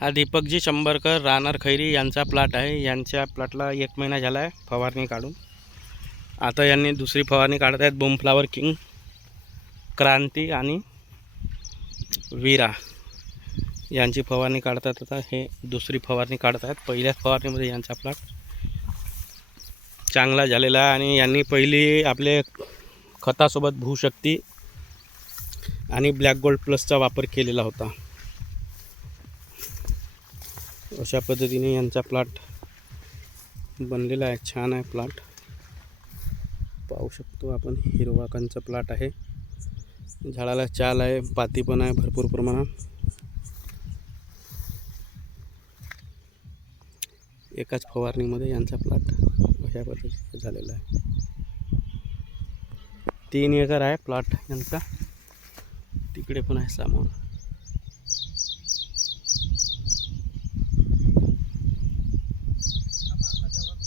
हा दीपकजी शंभरकर राहणार खैरी यांचा प्लॉट आहे। यांच्या प्लॉटला 1 महिना झाला आहे फवारणी काढून। आता यांनी दुसरी फवारणी काढत आहेत। बूमफ्लॉवर किंग, क्रांती आणि वीरा यांची फवारणी काढतात। आता हे दुसरी फवारणी काढत आहेत। पहिल्या फवारणीमध्ये यांचा प्लॉट चांगला झालेला आहे आणि यांनी पहिली आपले खतासोबत भूशक्ती आणि ब्लॅक गोल्ड प्लसचा वापर केलेला होता। अशा पद्धतीने यांचा प्लॉट बनलेला आहे। छान आहे प्लॉट, पाहू शकतो आपण। हिरवा कंचा प्लॉट आहे, झाडाला चाल आहे, पाती पण आहे भरपूर प्रमाणात। एकाच फवारणीमध्ये यांचा प्लॉट अशा पद्धतीने झालेला आहे। 3 एकर आहे प्लॉट यांचा, तिकडे पण आहे समोर।